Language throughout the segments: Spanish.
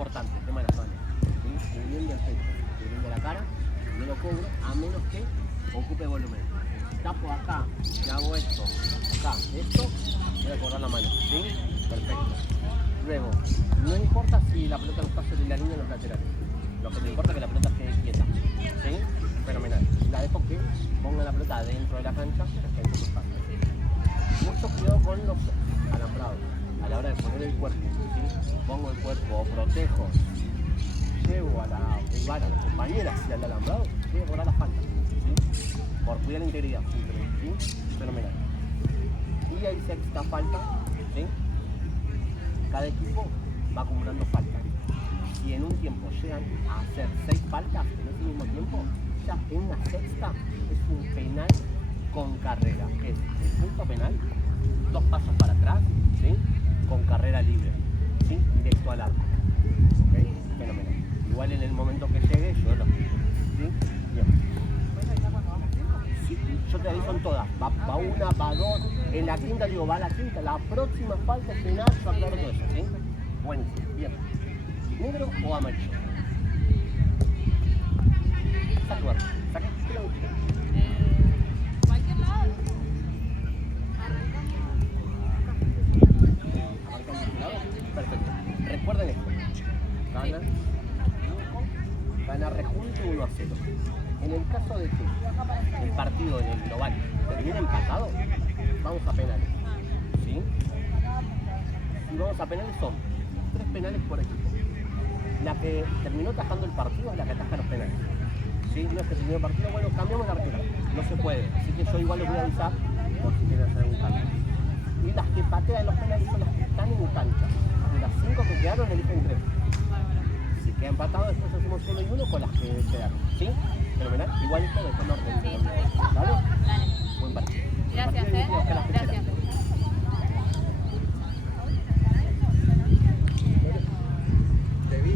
importante, el tema de las manos. ¿Sí? Cubriendo el pecho, cubriendo la cara, no lo cubro a menos que ocupe volumen. Tapo acá, y hago esto, acá, esto, voy a cobrar la mano. ¿Sí? Perfecto. Luego, no importa si la pelota no está sobre la línea de los laterales. Lo que me importa es que la pelota quede quieta. ¿Sí? Fenomenal. La dejo que ponga la pelota dentro de la cancha, que es súper fácil. Mucho cuidado con los alambrados. A la hora de poner el cuerpo, ¿sí? Pongo el cuerpo o protejo, llevo a la rival, a la compañera hacia el alambrado, voy a cobrar la falta, ¿sí? Por cuidar la integridad, ¿sí? Fenomenal. Y ahí se esta falta, ¿sí? Cada equipo va acumulando faltas. Si en un tiempo llegan a hacer 6 faltas en ese mismo tiempo, ya en una sexta es un penal con carrera, que es el punto penal, 2 pasos para atrás, ¿sí? Con carrera libre, ¿sí? Directo al arco. ¿Ok? Fenomenal. Igual en el momento que llegue, yo lo explico. ¿Sí? Bien. Sí, yo te aviso en todas. Va una, va dos. En la quinta digo, va la quinta. La próxima falta es penal, yo aclaro todo eso, ¿sí? Buenísimo. Bien. ¿Negro o amarillo? Saque barro. Saque. ¿Qué le gusta? Cualquier lado. Arrancamos de lado. Perfecto. Recuerden esto. Gana rejunto 1-0. En el caso de que el partido en el global termine empatado, vamos a penales. ¿Sí? Si vamos a penales son 3 penales por equipo. La que terminó tajando el partido es la que ataja los penales. ¿Sí? No es que terminó el partido, bueno, cambiamos la arquera. No se puede. Así que yo igual les voy a avisar por si quieren hacer algún cambio. Y las que patean los penales son las que están en cancha. De las 5 que quedaron, eligen 3. Si queda empatado, después hacemos 1 y 1 con las que quedaron. ¿Sí? Fenomenal. Igual esto después lo organizamos. ¿Vale? Dale. Buen partido. Gracias, Gracias. Te vi.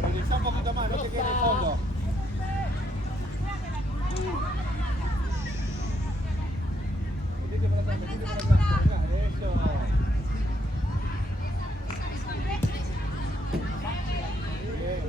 Prioriza un poquito más, no te quedes en el fondo. Metete para atrás, metete para atrás. Eso. Bien.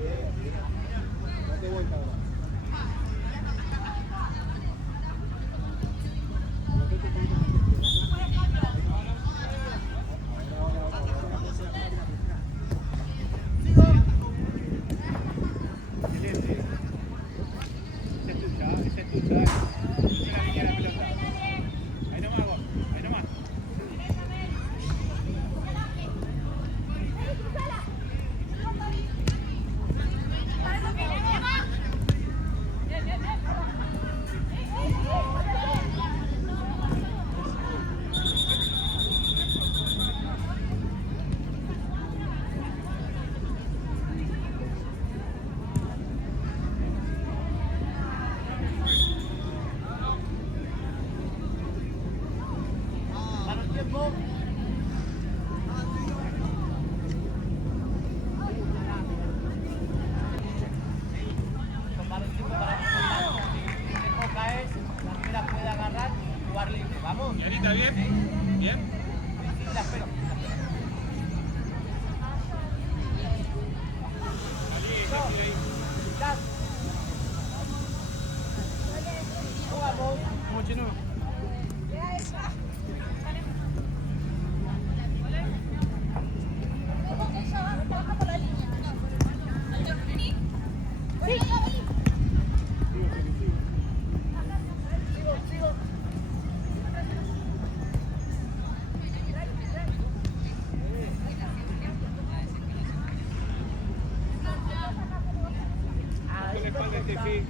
Steffi.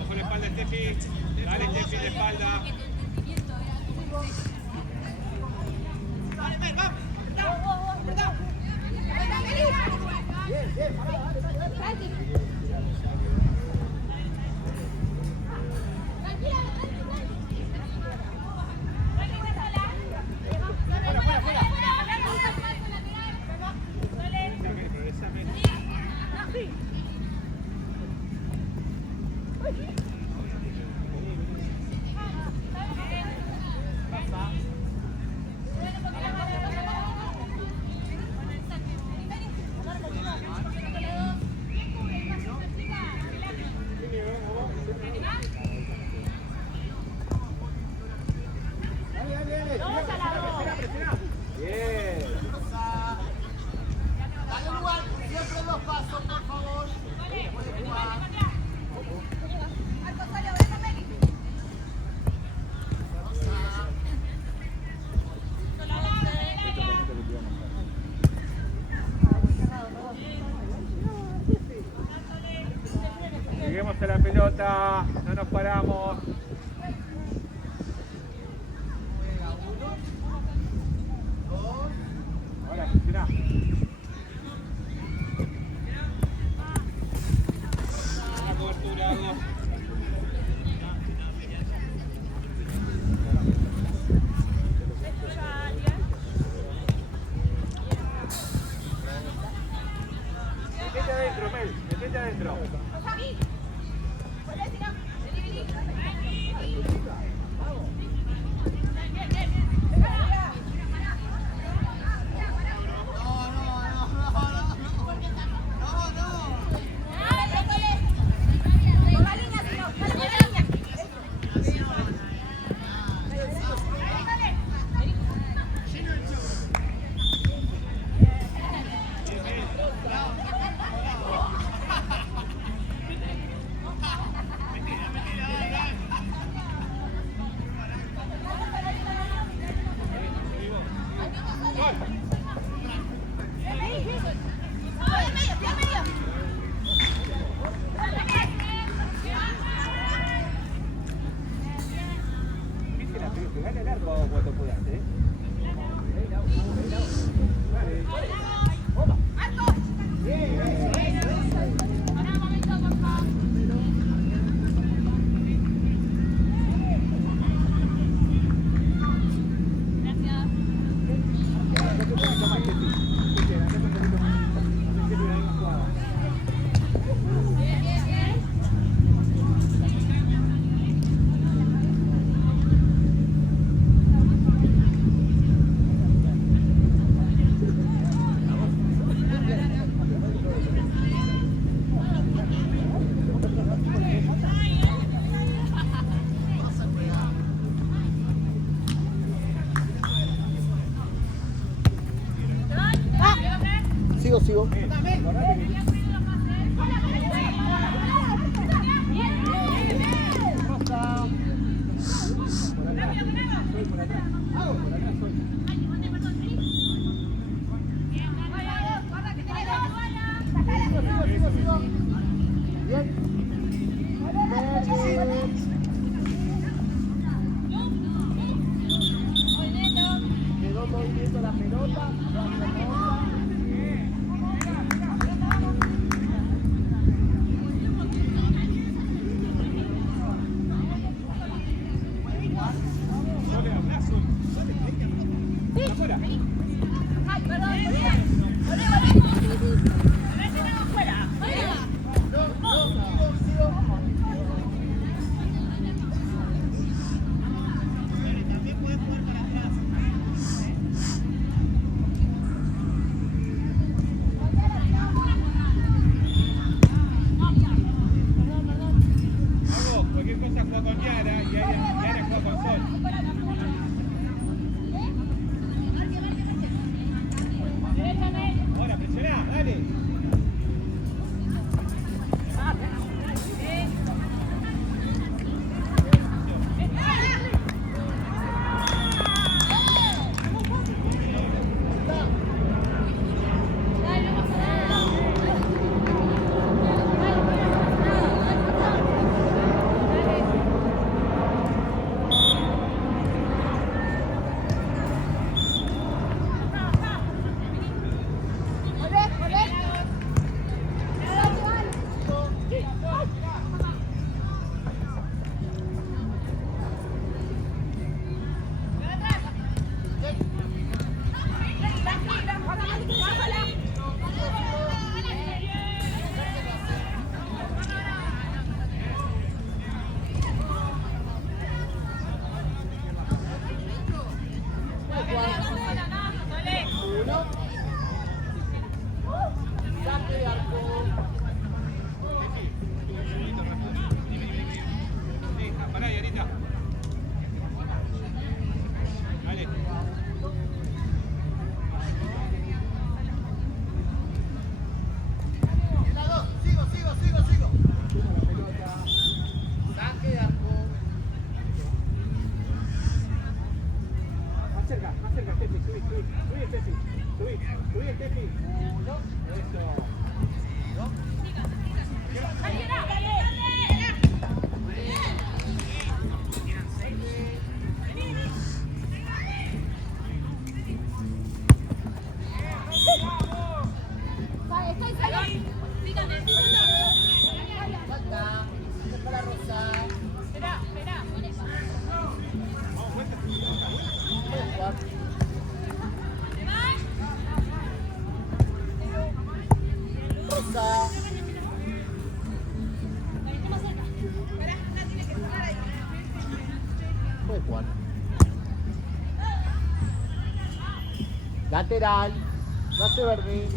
Ojo la espalda, Steffi. Dale, Steffi, la espalda. Lleguemos a la pelota, no nos paramos. Ahora, funciona. La cobertura, dos. Metete adentro, Mel, metete adentro. Pegale al arco cuando puedas, ¿eh? Sigo. Quedó movimiento la pelota. No. Lateral. Base verde.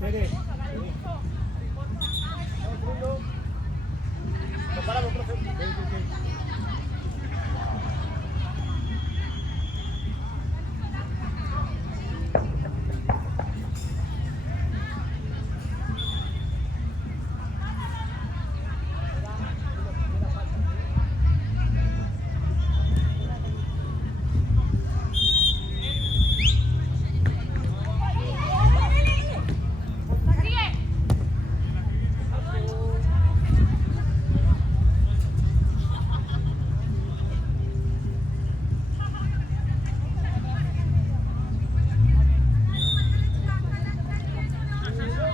Cere. Comparamos, profe. Sí.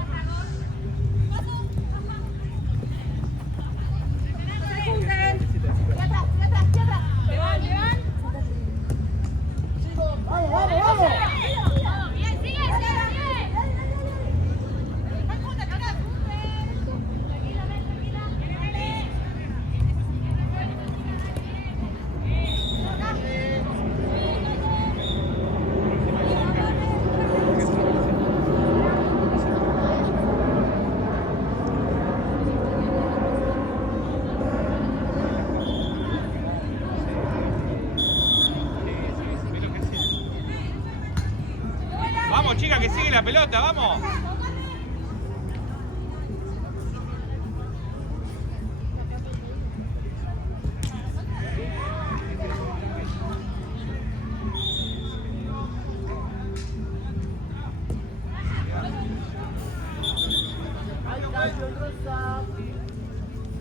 Vamos, chica, que sigue la pelota, vamos.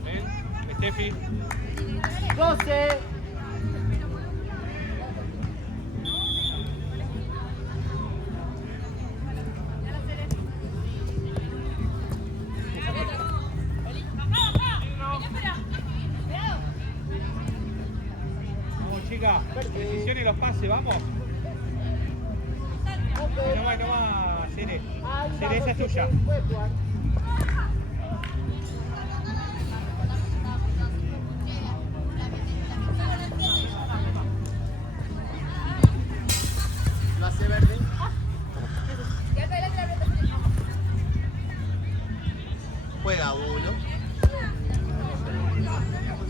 Ven, Steffi. 12. Vamos, chica. Precisión y los pases, vamos. No va, Cere. Cere, esa es tuya. Base verde. Juega uno.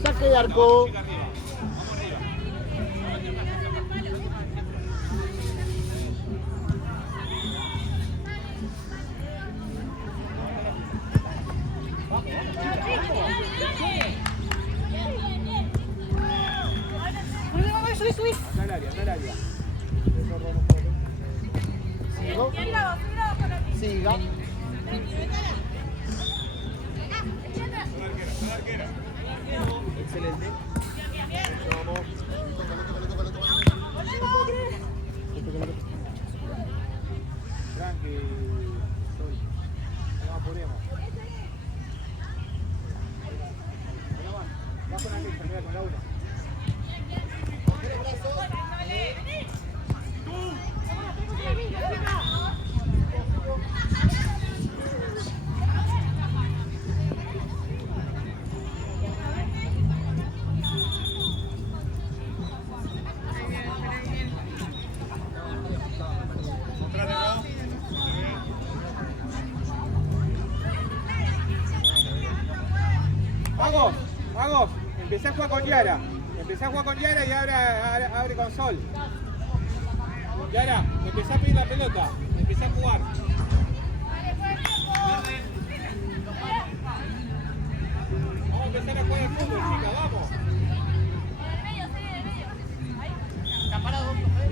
Saque de arco. Chica, arriba. Vamos arriba. Anda al área, anda al área. Sigo. Siga. Excelente. Vamos. Tranqui. No apuremos. Va con la lista, mira, con la 1. Vamos, empecé a jugar con Yara. Empecé a jugar con Yara y ahora abre con Sol. Yara, empecé a pedir la pelota. Empecé a jugar. Vamos a empezar a jugar al fútbol, chicas, vamos. Está parado, profe.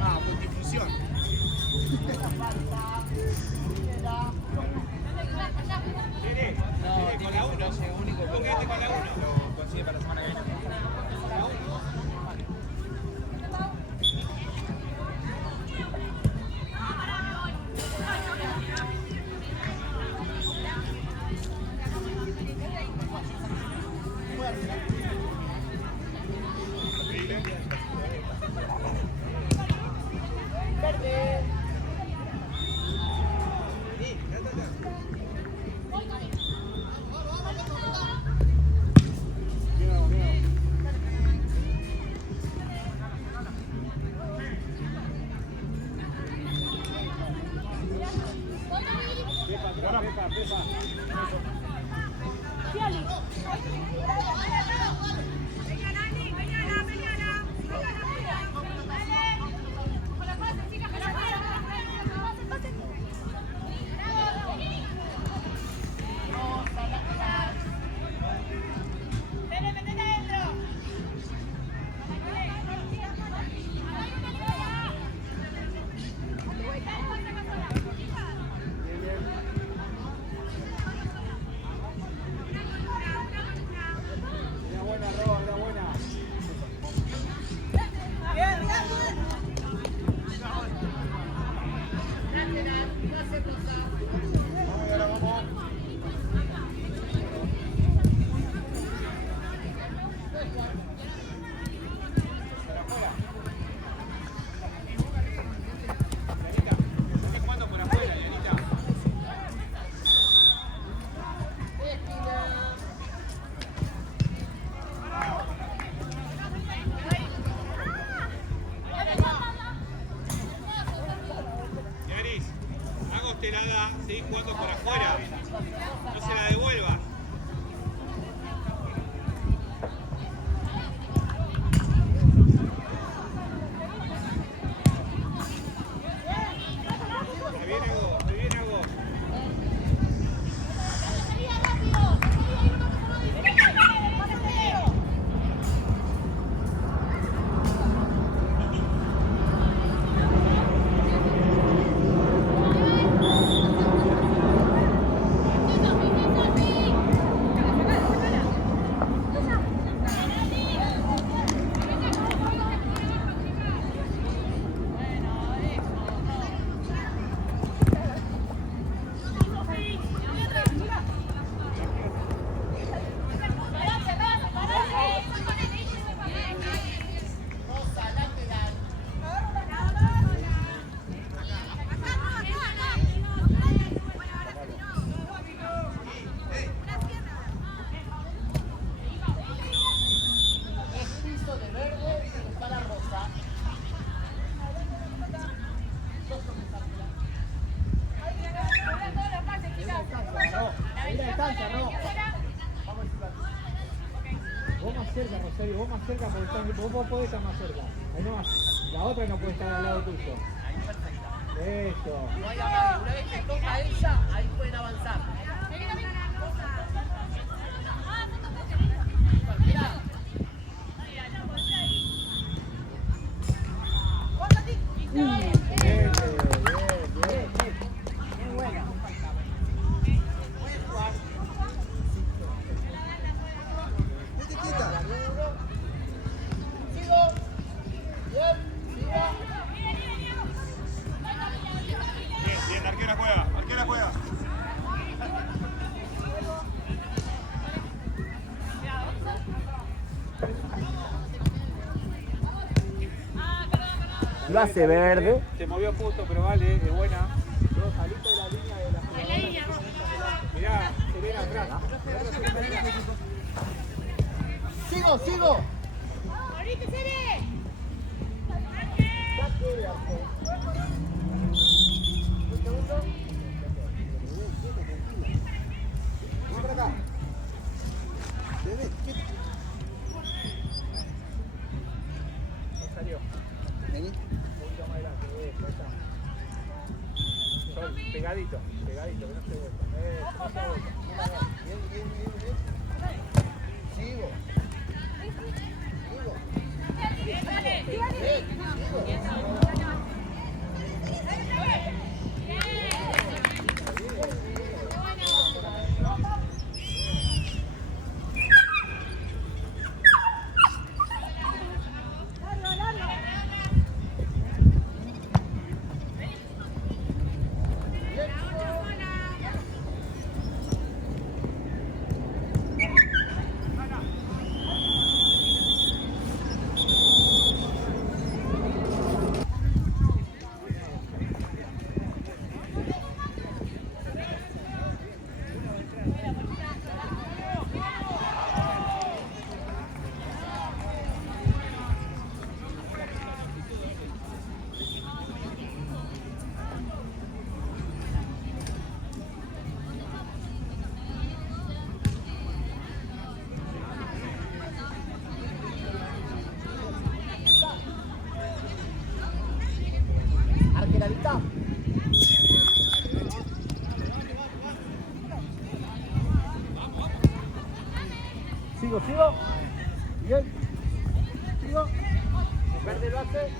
Ah, multifunción. Sere, con la 1. ¿Cómo quedaste con la 1? Lo consigue para la semana que viene. La 1. Seguís jugando por afuera, no se la devuelva. Muy bien, Ago. Rosario, vos más cerca porque vos podés estar más cerca. Ahí nomás. La otra no puede estar al lado tuyo. Ahí perfecto. Eso. No hay abajo. Una vez que toca a ella, ahí pueden avanzar. Mira. Lo hace verde. Se movió justo, pero vale, es buena. Saliste de la línea de la mirá, Serena atrás. Sigo. ¡Ahorita, Sere! Vamos para acá. Rosario. Vení. Un poquito más adelante. Sol, pegadito, que no se vuelva. No se vuelva. Bien. Sigo. Sigo. Bien. Sigo. Verde lo hace.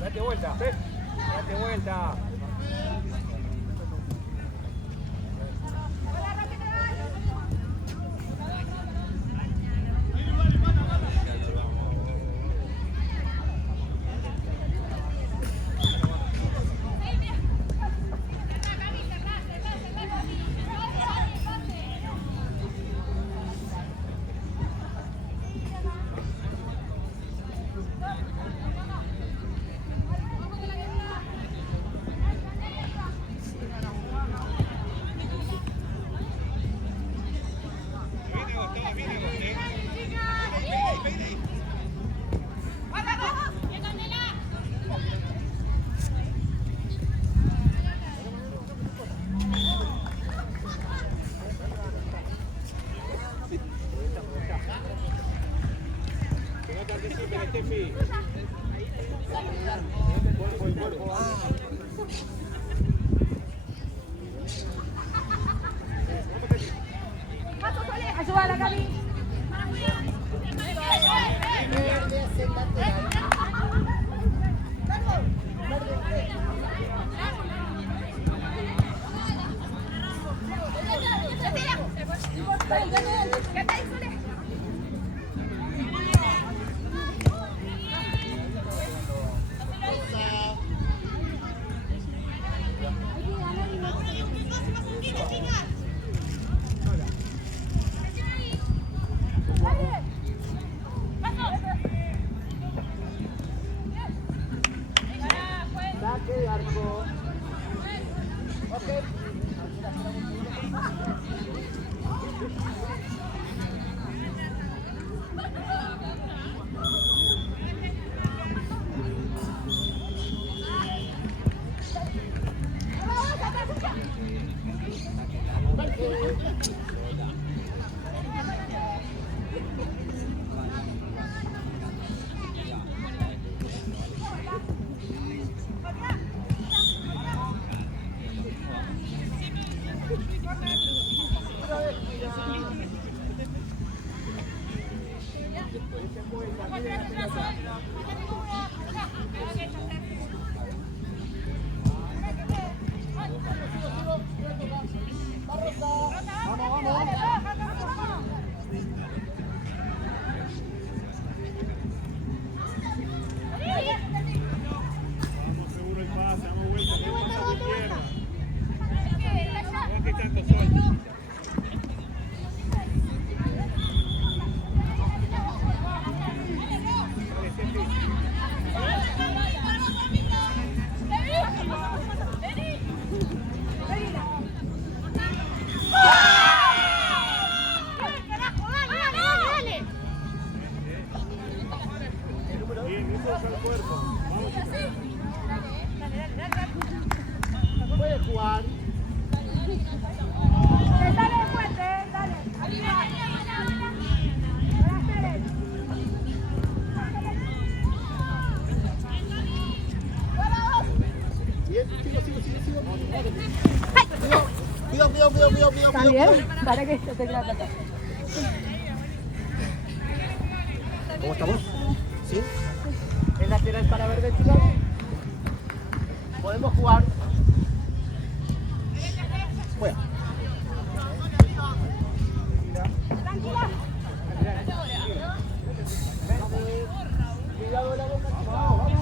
Date vuelta, date vuelta. Ayúdala, Gaby. Saque de arco. Ok. Vamos seguro el pase, damos vuelta, no pasa por izquierda. No que tanto sol. Dale, Steffi. ¿eh? Para que esto te la plata. ¿Cómo estamos? ¿Sí? ¿El lateral para Verde, chicos? Podemos jugar. Juega. Tranquila. Cuidado la boca. Vamos.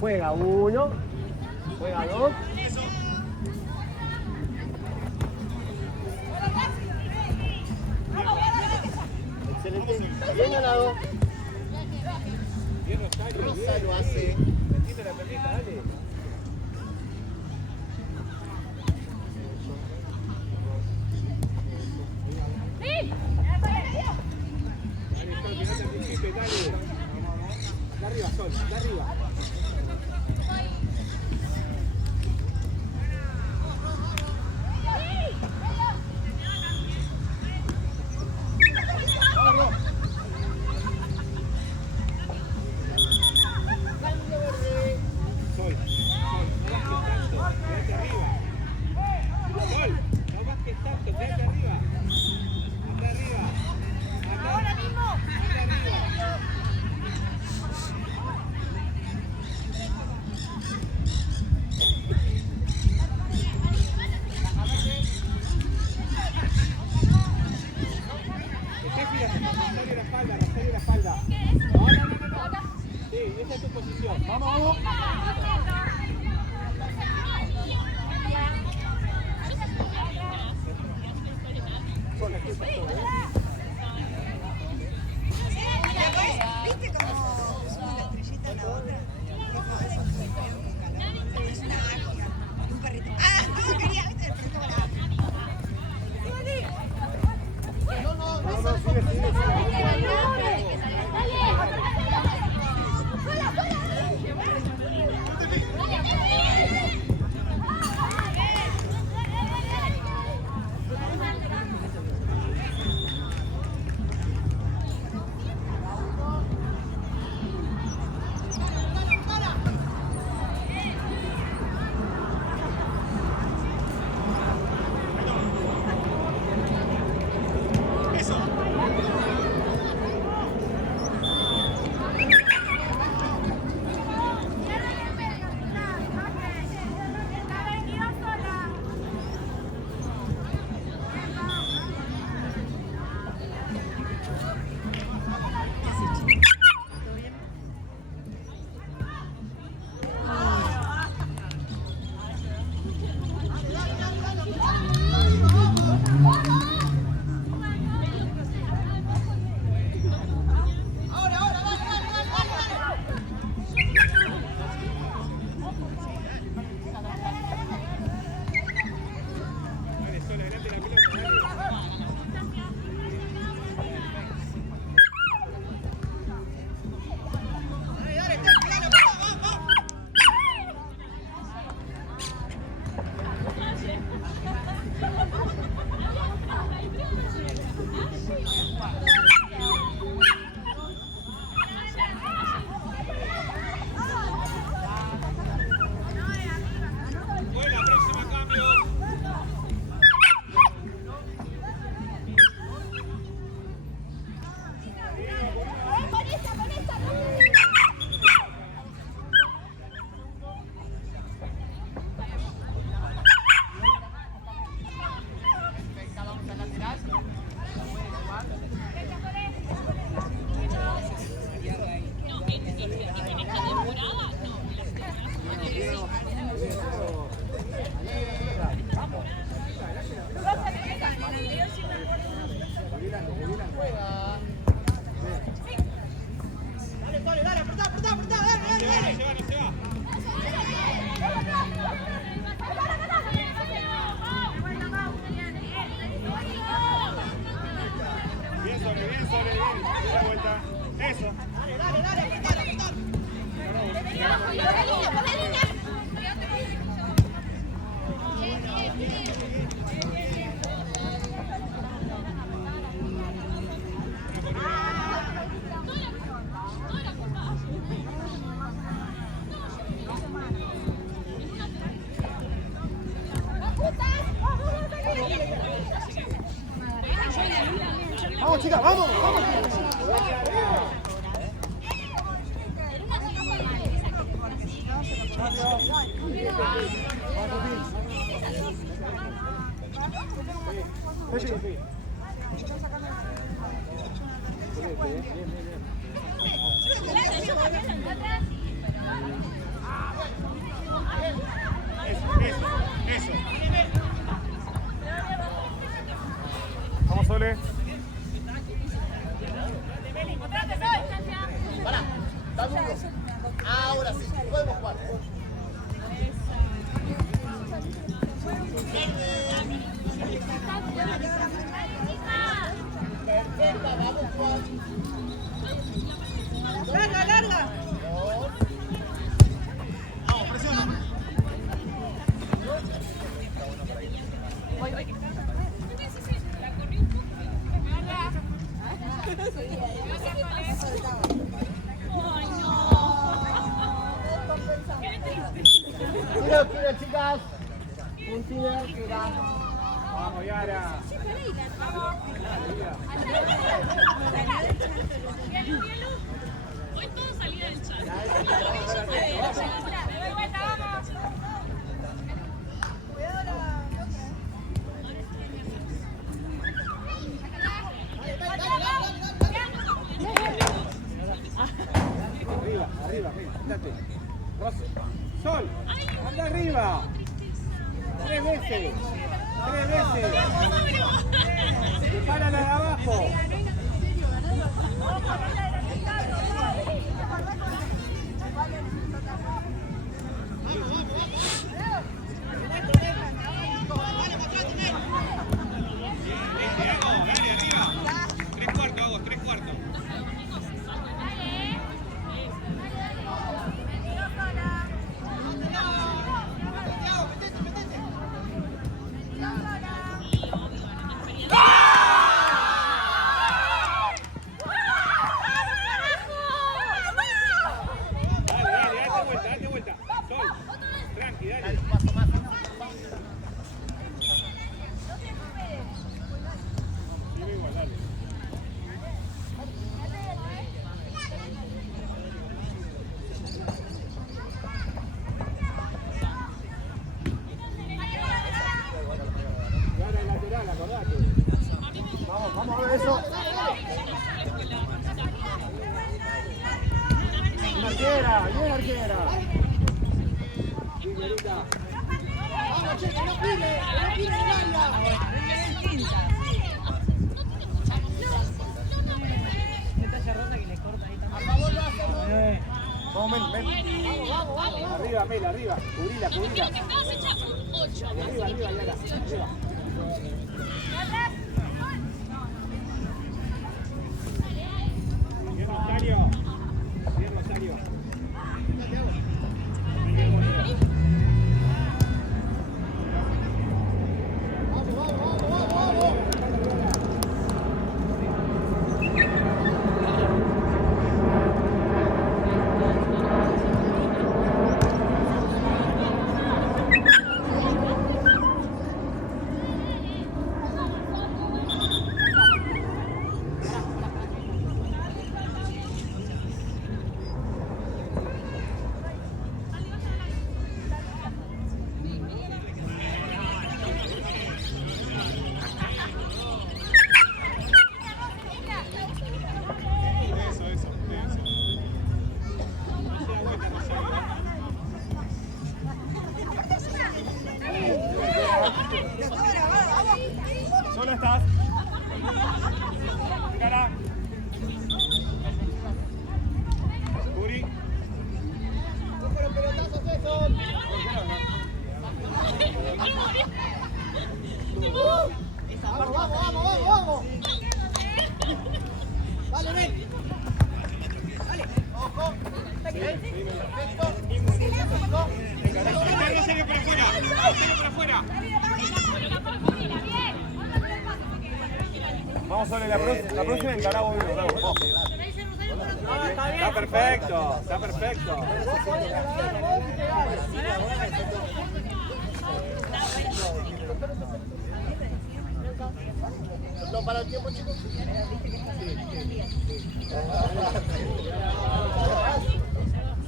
Juega uno, juega dos. Excelente, bien ganado. Bien Rosario, Rosa lo hace. Metiste la perlita, dale. Dale, Sol, que no te anticipes, dale. Acá arriba, Sol, acá arriba. Sol, no bajes tanto, quédate arriba. Sol, no bajes tanto, quédate arriba. Acá arriba. Ahora mismo. Acá arriba. Eso. Vamos, Sole. Pará, da duro. Ahora sí, podemos jugar. Perfecta, vamos Juan. Larga, larga. Vamos, presiona. Tira, chicas. Un tira. Vamos, Yara. Hoy todo salía del chat. Arriba, fíjate. Sol, anda arriba. 3 veces. Separa la de abajo. Dale, arriba. 3/4, hago 3/4. Date vuelta. Sol, tranqui, dale. Sigue igual, dale. Yara el lateral, acordate. Vamos a ver eso. Arquera, bien arquera. Vamos, che, que no pile el área. A favor lo hacemos. Vamos, ven. Vamos. Arriba, Mel, arriba. Cubrila. Arriba, Yara. Arriba. Bien, Rosario. Vamos. Solo estás. Cara. Curi. Con los pelotazos esos. Vamos. Vale, ven. Ojo. Perfecto. Venga, Rosario para afuera. Vamos sobre la próxima encaramos uno. Vamos. Está perfecto. ¿No para el tiempo, chicos?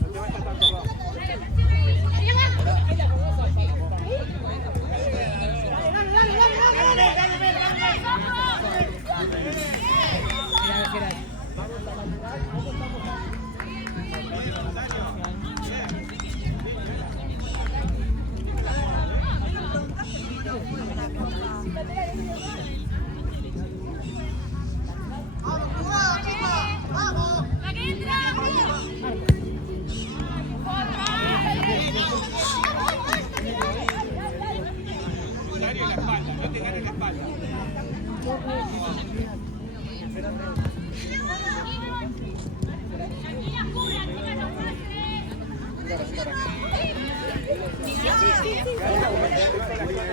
No te vayas tanto abajo.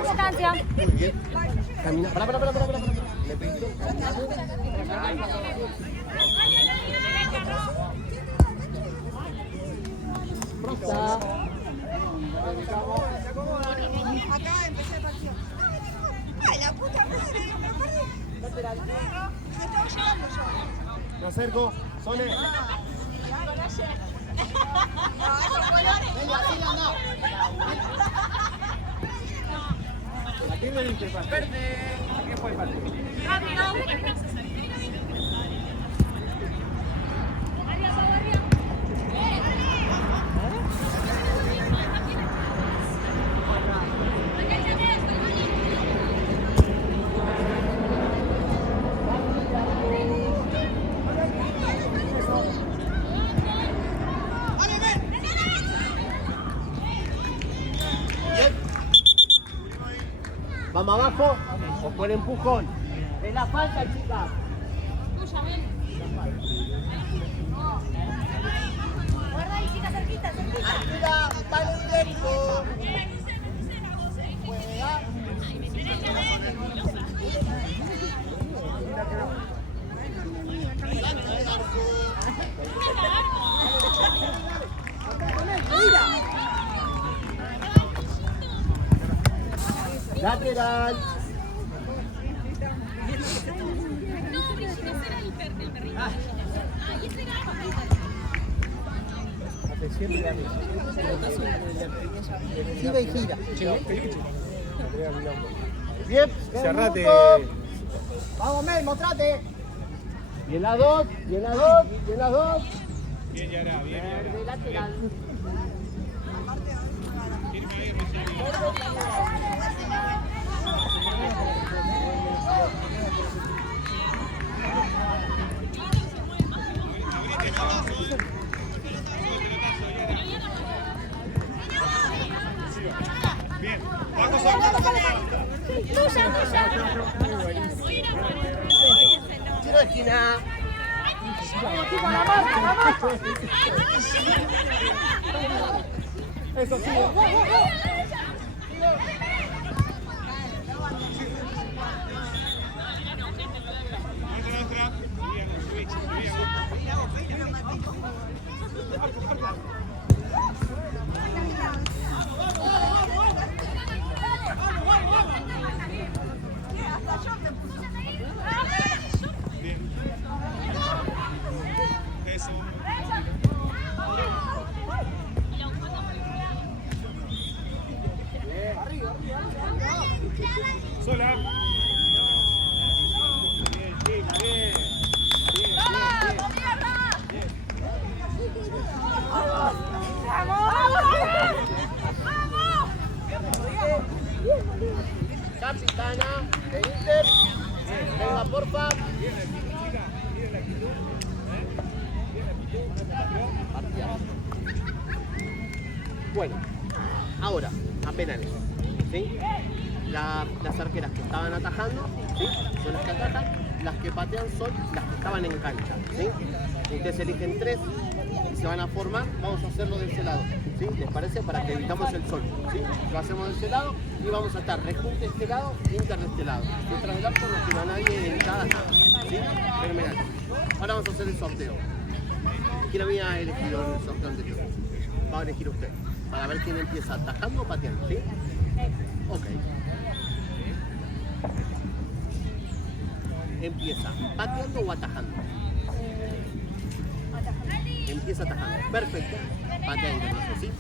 Distancia. Camina. Para. Le pedí. Pronta. Acá empecé el partido. ¡Ay, la puta madre! ¡Me perdí! Me estaba llevando yo. Me acerco. Sole. No, esos colores. ¿A quién le diste el pase? Verde. ¿A quién fue el pase? Vamos abajo o por empujón. Es la falta, chicas. Guarda ahí, chica, cerquita. Arriba, palo directo. Lateral. Gira y gira. Bien. Cerrate. Vamos, Mel, mostrate. Bien las dos, bien las dos, bien las dos. Bien, Yara, bien. Verde, lateral. Bien. Tiro de esquina. Eso sí. Otra. Bien, switch. Bien. Eso. Sola. Bien, chica, bien. Capitana de Inter. Venga, porfa. Bueno, ahora, a penales. ¿Sí? Las arqueras que estaban atajando, ¿sí? Son las que atajan. Las que patean son las que estaban en cancha. ¿Sí? Ustedes eligen tres y se van a formar. Vamos a hacerlo de ese lado. ¿Sí? ¿Les parece? Para que evitamos el sol. ¿Sí? Lo hacemos de ese lado y vamos a estar rejunte de este lado, Inter de este lado. Detrás del arco no queda nadie en cada nada. ¿Sí? Fenomenal. Ahora vamos a hacer el sorteo. ¿Quién había elegido en el sorteo anterior? Va a elegir usted. Para ver quién empieza atajando o pateando. ¿Sí? Ok. Empieza pateando o atajando. Empieza atajando. Perfecto. Patea entonces, ¿sí?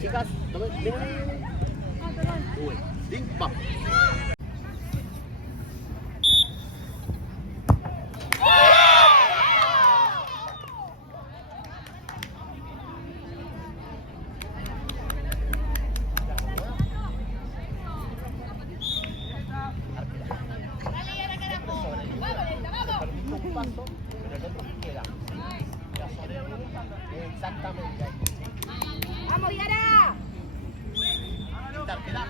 Chicas, tomen. Bueno, ¿sí? Vamos. Un paso, pero el otro queda. La sobre exactamente ahí. ¡Vamos, Yara! Quitar, quedar.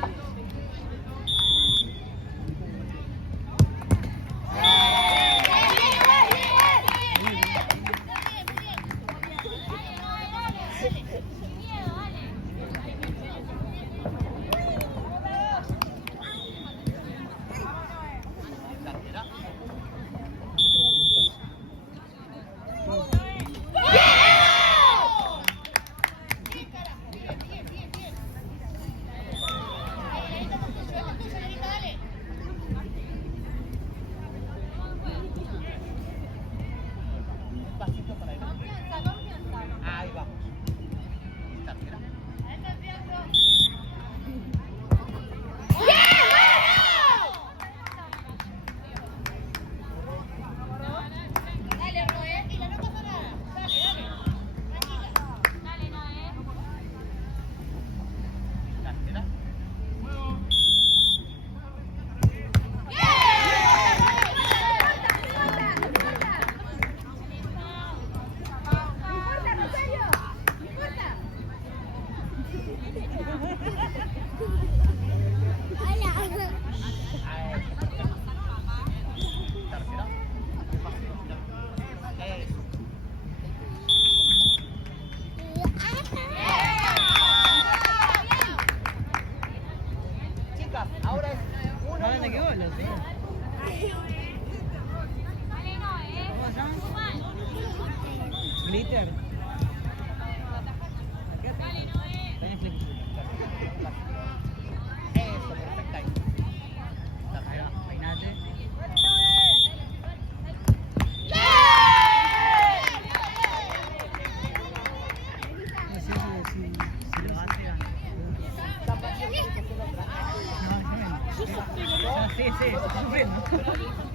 Sí, estoy sufriendo.